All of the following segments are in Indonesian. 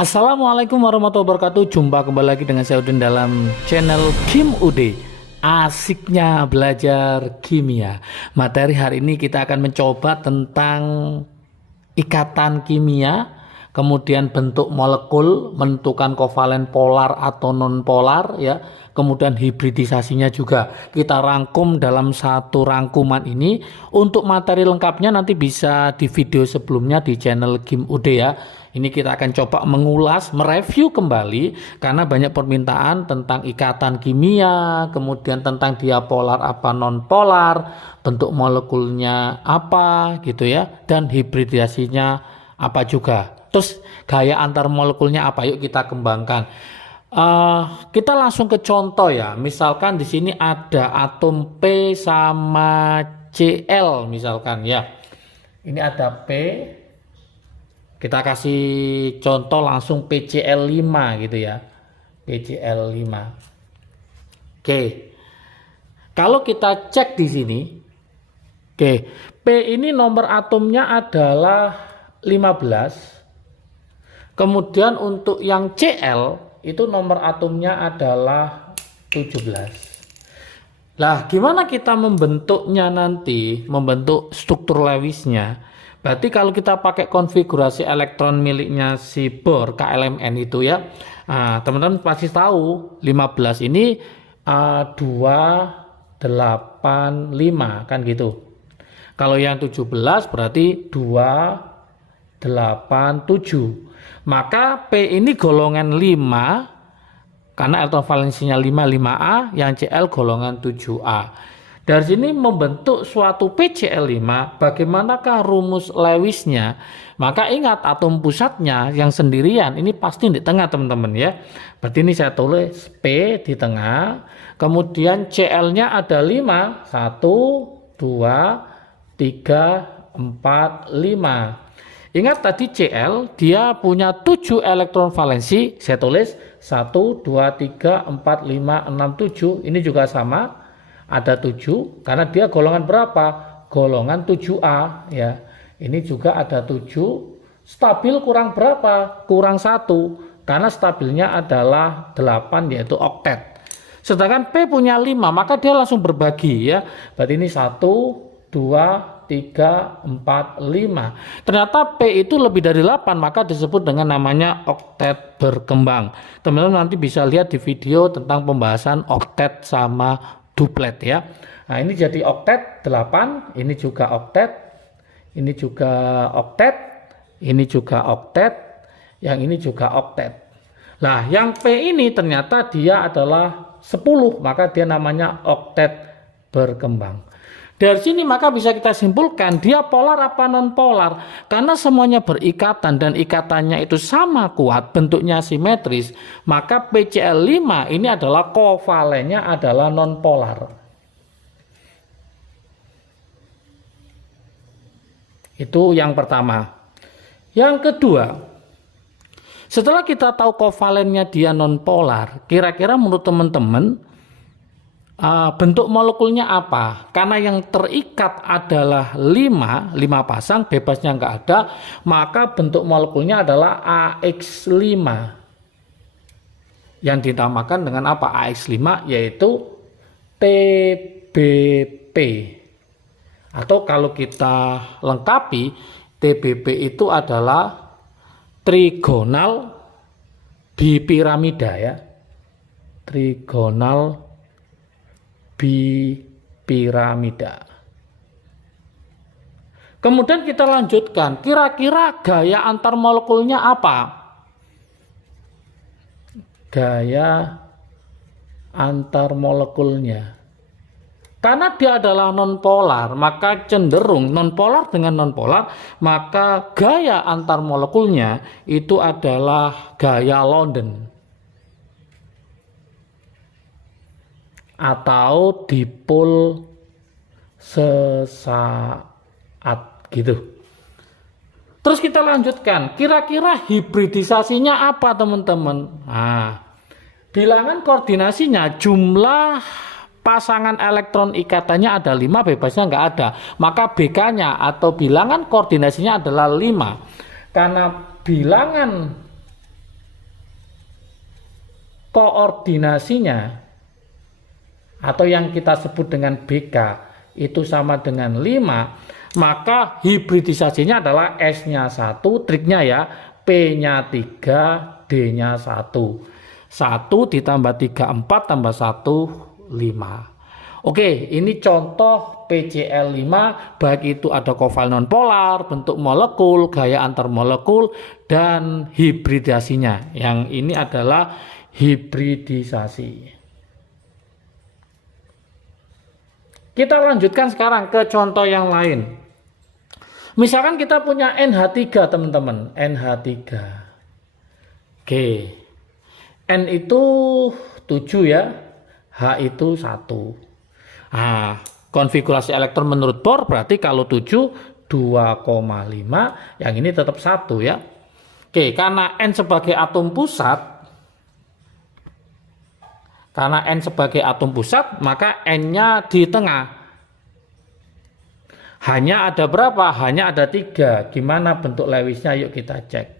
Assalamualaikum warahmatullahi wabarakatuh. Jumpa kembali lagi dengan saya Udin dalam channel Kim Ude. Asiknya belajar kimia. Materi hari ini kita akan mencoba tentang ikatan kimia, kemudian bentuk molekul, menentukan kovalen polar atau non polar ya. Kemudian hibridisasinya juga kita rangkum dalam satu rangkuman ini. Untuk materi lengkapnya nanti bisa di video sebelumnya di channel Kim Ude ya. Ini kita akan coba mengulas, mereview kembali karena banyak permintaan tentang ikatan kimia, kemudian tentang dia polar apa non polar, bentuk molekulnya apa gitu ya, dan hibridasinya apa juga. Terus gaya antar molekulnya apa? Yuk kita kembangkan. Kita langsung ke contoh ya. Misalkan di sini ada atom P sama Cl misalkan ya. Ini ada P. Kita kasih contoh langsung PCl5 gitu ya. PCl5. Oke. Kalau kita cek di sini. Oke, P ini nomor atomnya adalah 15. Kemudian untuk yang Cl itu nomor atomnya adalah 17. Lah, gimana kita membentuknya nanti? Membentuk struktur Lewisnya. Berarti kalau kita pakai konfigurasi elektron miliknya si Bohr KLMN itu ya, teman-teman pasti tahu 15 ini 285 kan gitu. Kalau yang 17 berarti 287. Maka P ini golongan 5 karena elektron valensinya 5A, yang Cl golongan 7A. Dari sini membentuk suatu PCl5, bagaimanakah rumus Lewisnya? Maka ingat atom pusatnya yang sendirian, ini pasti di tengah teman-teman ya. Berarti ini saya tulis P di tengah, kemudian Cl-nya ada 5, 1, 2, 3, 4, 5. Ingat tadi Cl dia punya 7 elektron valensi, saya tulis 1, 2, 3, 4, 5, 6, 7, ini juga sama. Ada 7 karena dia golongan berapa? Golongan 7A ya. Ini juga ada 7. Stabil kurang berapa? Kurang 1 karena stabilnya adalah 8 yaitu oktet. Sedangkan P punya 5 maka dia langsung berbagi ya. Berarti ini 1, 2, 3, 4, 5. Ternyata P itu lebih dari 8 maka disebut dengan namanya oktet berkembang. Teman-teman nanti bisa lihat di video tentang pembahasan oktet sama duplet ya. Nah, ini jadi oktet 8, ini juga oktet, ini juga oktet, ini juga oktet, yang ini juga oktet. Nah, yang P ini ternyata dia adalah 10, maka dia namanya oktet berkembang. Dari sini maka bisa kita simpulkan dia polar apa non polar, karena semuanya berikatan dan ikatannya itu sama kuat, bentuknya simetris, maka PCl5 ini adalah kovalennya adalah non polar. Itu yang pertama. Yang kedua, setelah kita tahu kovalennya dia non polar, kira-kira menurut teman-teman bentuk molekulnya apa? Karena yang terikat adalah 5 pasang, bebasnya nggak ada, maka bentuk molekulnya adalah AX5 yang dinamakan dengan apa? AX5 yaitu TBP, atau kalau kita lengkapi TBP itu adalah trigonal bipiramida ya, trigonal bipiramida. Kemudian kita lanjutkan, kira-kira gaya antar molekulnya apa? Gaya antar molekulnya. Karena dia adalah nonpolar, maka cenderung nonpolar dengan nonpolar, maka gaya antar molekulnya itu adalah gaya London atau dipol sesaat gitu. Terus kita lanjutkan, kira-kira hibridisasinya apa teman-teman? Nah, bilangan koordinasinya jumlah pasangan elektron ikatannya ada 5, bebasnya nggak ada. Maka BK-nya atau bilangan koordinasinya adalah 5. Karena bilangan koordinasinya atau yang kita sebut dengan BK itu sama dengan 5, maka hibridisasinya adalah S-nya 1, triknya ya, P-nya 3, D-nya 1. 1 ditambah 3, 4 tambah 1, 5. Oke, ini contoh PCl5, baik itu ada kovalen nonpolar, bentuk molekul, gaya antar molekul, dan hibridasinya. Yang ini adalah hibridisasi. Kita lanjutkan sekarang ke contoh yang lain. Misalkan kita punya NH3 teman-teman, NH3. Oke, N itu 7 ya, H itu 1. Nah, konfigurasi elektron menurut Bohr berarti kalau 7 2,5, yang ini tetap 1 ya. Oke, karena N sebagai atom pusat, maka N-nya di tengah. Hanya ada berapa? Hanya ada 3. Gimana bentuk Lewisnya? Yuk kita cek.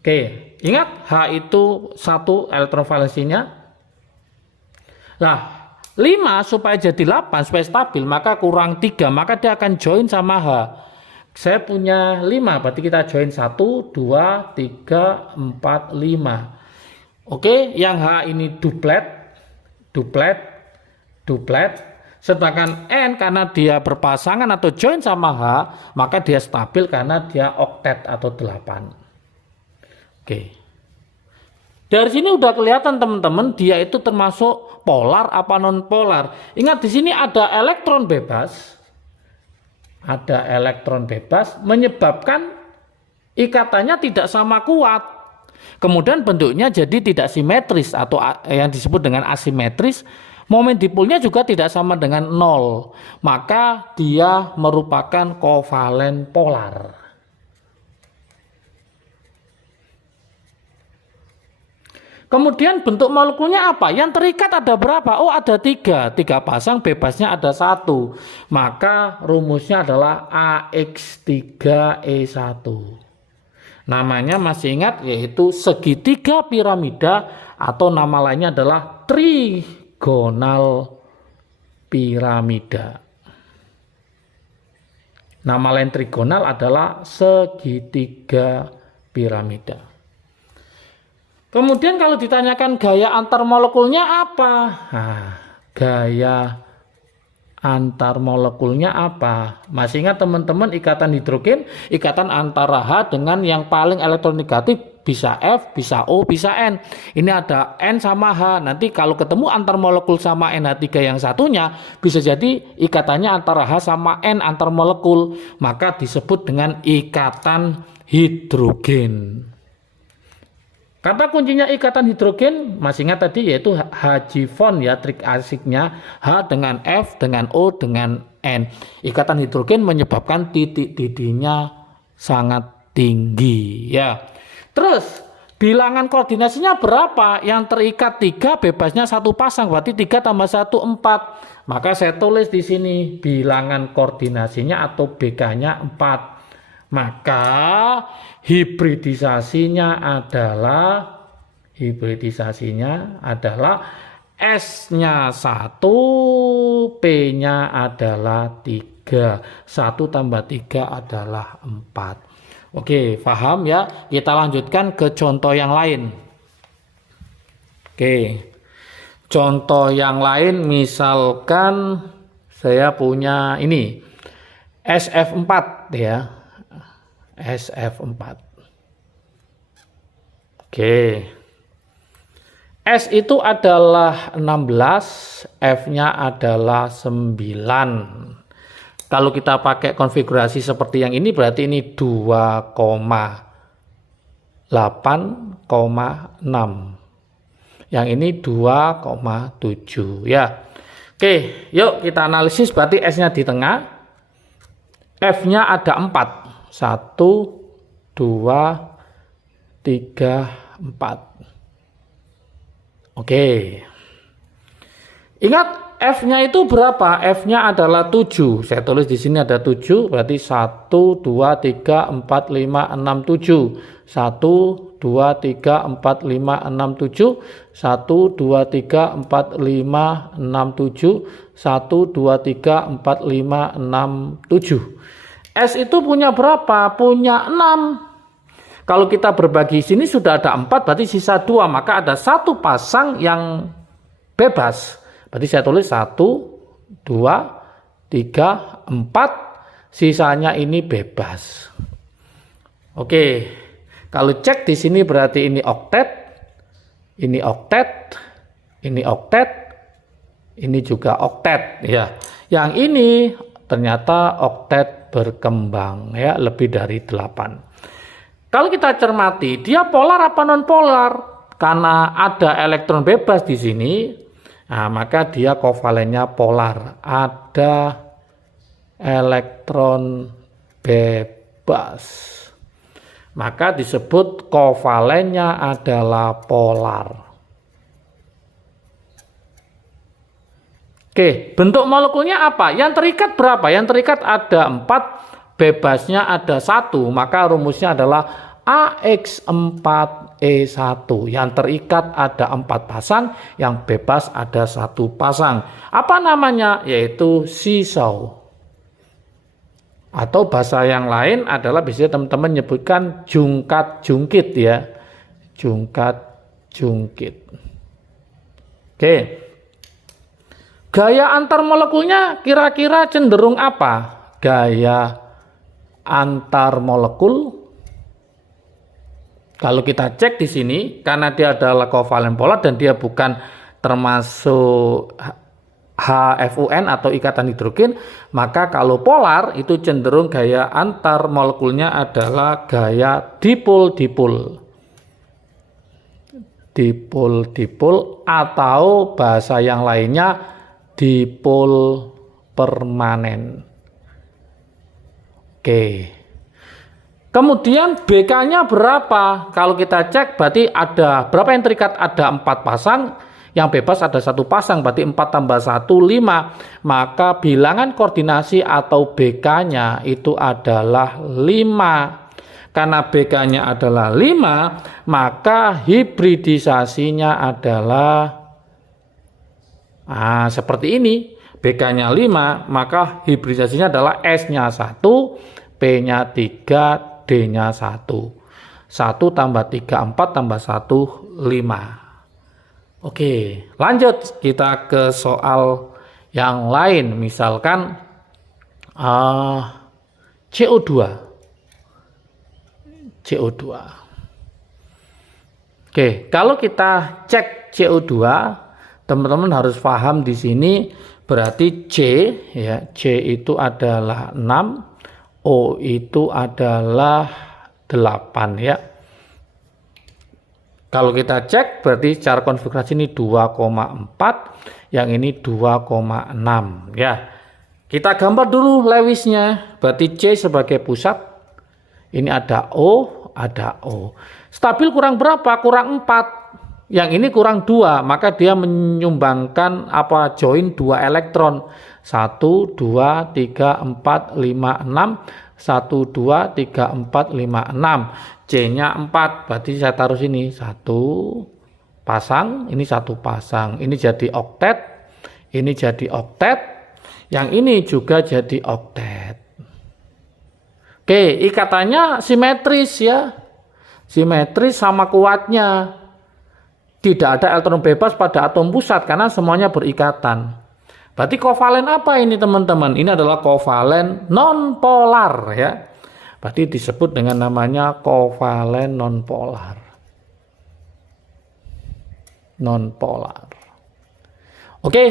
Oke, ingat H itu 1 elektron valensinya. Nah, 5 supaya jadi 8 supaya stabil, maka kurang 3, maka dia akan join sama H. Saya punya 5, berarti kita join 1, 2, 3, 4, 5. Oke, yang H ini duplet. Sedangkan N karena dia berpasangan atau join sama H, maka dia stabil karena dia oktet atau 8. Oke. Dari sini udah kelihatan teman-teman, dia itu termasuk polar apa non polar. Ingat di sini ada elektron bebas. Ada elektron bebas menyebabkan ikatannya tidak sama kuat. Kemudian bentuknya jadi tidak simetris atau yang disebut dengan asimetris. Momen dipolnya juga tidak sama dengan 0. Maka dia merupakan kovalen polar. Kemudian bentuk molekulnya apa? Yang terikat ada berapa? Oh, ada 3. 3 pasang, bebasnya ada 1. Maka rumusnya adalah AX3E1. Namanya masih ingat, yaitu segitiga piramida atau nama lainnya adalah trigonal piramida. Nama lain trigonal adalah segitiga piramida. Kemudian kalau ditanyakan gaya antar molekulnya apa? Nah, gaya antar molekulnya apa? Masih ingat teman-teman ikatan hidrogen, ikatan antara H dengan yang paling elektronegatif bisa F, bisa O, bisa N. Ini ada N sama H. Nanti kalau ketemu antar molekul sama NH3 yang satunya, bisa jadi ikatannya antara H sama N antar molekul. Maka disebut dengan ikatan hidrogen. Kata kuncinya ikatan hidrogen, masih ingat tadi yaitu H-Gifon ya, trik asiknya H dengan F, dengan O, dengan N. Ikatan hidrogen menyebabkan titik didihnya sangat tinggi ya. Terus bilangan koordinasinya berapa? Yang terikat 3, bebasnya 1 pasang, berarti 3 tambah 1, 4. Maka saya tulis di sini bilangan koordinasinya atau BK-nya 4. Maka hibridisasinya adalah S-nya 1, P-nya adalah 3. 1 tambah 3 adalah 4. Oke, paham ya? Kita lanjutkan ke contoh yang lain. Oke. Contoh yang lain misalkan saya punya ini SF4 ya. SF4. Oke. S itu adalah 16, F-nya adalah 9. Kalau kita pakai konfigurasi seperti yang ini berarti ini 2,8,6. Yang ini 2,7 ya. Oke, yuk kita analisis. Berarti S-nya di tengah. F-nya ada 4. 1, 2, 3, 4. Oke. Ingat F-nya itu berapa? F-nya adalah 7. Saya tulis di sini ada 7, berarti 1, 2, 3, 4, 5, 6, 7. 1, 2, 3, 4, 5, 6, 7. 1, 2, 3, 4, 5, 6, 7. 1, 2, 3, 4, 5, 6, 7. S itu punya berapa? Punya 6. Kalau kita berbagi sini sudah ada 4, berarti sisa 2. Maka ada satu pasang yang bebas. Berarti saya tulis 1, 2, 3, 4. Sisanya ini bebas. Oke. Kalau cek di sini berarti ini oktet. Ini oktet. Ini oktet. Ini juga oktet ya. Yang ini ternyata oktet berkembang ya, lebih dari 8. Kalau kita cermati, dia polar apa non polar? Karena ada elektron bebas di sini, nah, maka dia kovalennya polar. Ada elektron bebas, maka disebut kovalennya adalah polar. Oke, bentuk molekulnya apa? Yang terikat berapa? Yang terikat ada 4. Bebasnya ada 1, maka rumusnya adalah AX4E1. Yang terikat ada 4 pasang, yang bebas ada 1 pasang. Apa namanya? Yaitu seesaw. Atau bahasa yang lain adalah biasanya teman-teman menyebutkan jungkat-jungkit ya. Jungkat-jungkit. Oke. Gaya antar molekulnya kira-kira cenderung apa? Gaya antar molekul, kalau kita cek di sini, karena dia adalah kovalen polar dan dia bukan termasuk HFUN atau ikatan hidrogen, maka kalau polar itu cenderung gaya antar molekulnya adalah gaya dipol-dipol. Dipol-dipol atau bahasa yang lainnya dipol permanen. Oke. Kemudian BK-nya berapa? Kalau kita cek berarti ada berapa yang terikat? Ada 4 pasang, yang bebas ada 1 pasang, berarti 4 tambah 1, 5. Maka bilangan koordinasi atau BK-nya itu adalah 5. Karena BK-nya adalah 5, maka hibridisasinya adalah seperti ini. BK-nya 5, maka hibridisasinya adalah S-nya 1, P-nya 3, D-nya 1. 1 tambah 3, 4 tambah 1, 5. Oke, lanjut kita ke soal yang lain. Misalkan CO2. CO2. Oke, kalau kita cek CO2, teman-teman harus paham di sini berarti C ya, C itu adalah 6, O itu adalah 8 ya. Kalau kita cek berarti secara konfigurasi ini 2,4, yang ini 2,6 ya. Kita gambar dulu Lewisnya, berarti C sebagai pusat. Ini ada O, ada O. Stabil kurang berapa? Kurang 4. Yang ini kurang 2, maka dia menyumbangkan join 2 elektron. 1, 2, 3, 4, 5, 6. 1, 2, 3, 4, 5, 6. C-nya 4, berarti saya taruh sini 1 pasang, ini 1 pasang. Ini jadi oktet, ini jadi oktet, yang ini juga jadi oktet. Oke, ikatannya simetris ya. Simetris sama kuatnya. Tidak ada elektron bebas pada atom pusat karena semuanya berikatan. Berarti kovalen apa ini teman-teman? Ini adalah kovalen nonpolar ya. Berarti disebut dengan namanya kovalen nonpolar. Nonpolar. Oke.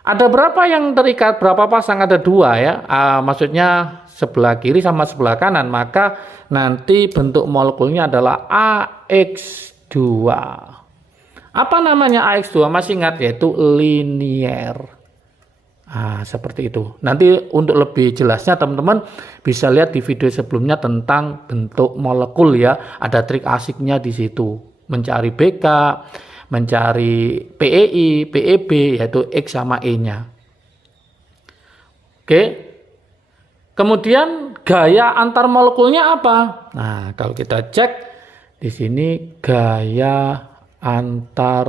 Ada berapa yang terikat? Berapa pasang? Ada 2 ya. Maksudnya sebelah kiri sama sebelah kanan. Maka nanti bentuk molekulnya adalah AX2. Apa namanya AX2? Masih ingat, yaitu linier. Seperti itu. Nanti untuk lebih jelasnya teman-teman bisa lihat di video sebelumnya tentang bentuk molekul ya. Ada trik asiknya di situ. Mencari BK, mencari PEI, PEB, yaitu X sama E-nya. Oke. Kemudian gaya antar molekulnya apa? Nah, kalau kita cek Di sini gaya antar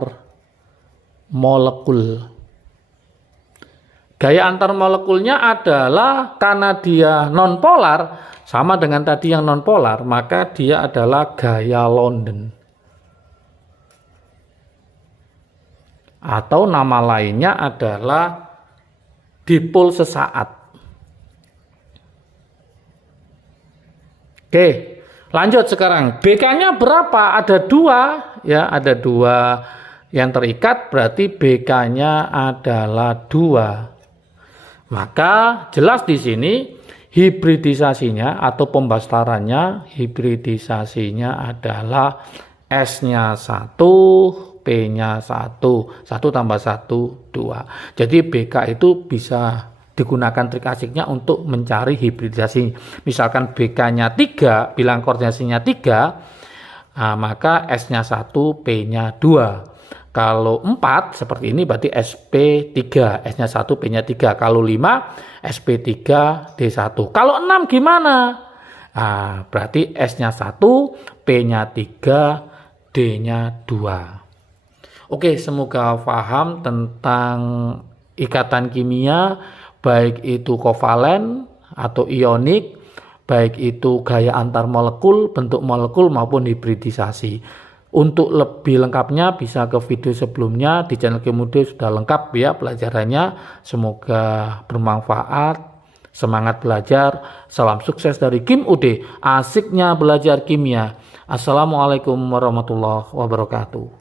molekul. Gaya antar molekulnya adalah karena dia nonpolar, sama dengan tadi yang nonpolar, maka dia adalah gaya London. Atau nama lainnya adalah dipol sesaat. Oke, lanjut sekarang. BK-nya berapa? Ada 2, ya, ada 2 yang terikat, berarti BK-nya adalah 2. Maka jelas di sini hibridisasinya atau pembastarannya, hibridisasinya adalah S-nya 1, P-nya 1, 1 tambah 1, 2. Jadi BK itu bisa digunakan trik asiknya untuk mencari hibridisasi. Misalkan BK-nya 3, bilang koordinasinya 3, maka S-nya 1, P-nya 2. Kalau 4 seperti ini berarti SP3, S-nya 1, P-nya 3. Kalau 5, SP3, D1. Kalau 6 gimana? Berarti S-nya 1, P-nya 3, D-nya 2. Oke, semoga paham tentang ikatan kimia, baik itu kovalen atau ionik, baik itu gaya antar molekul, bentuk molekul maupun hibridisasi. Untuk lebih lengkapnya bisa ke video sebelumnya, di channel Kimude sudah lengkap ya pelajarannya. Semoga bermanfaat, semangat belajar, salam sukses dari Kim Ude, asiknya belajar kimia. Assalamualaikum warahmatullahi wabarakatuh.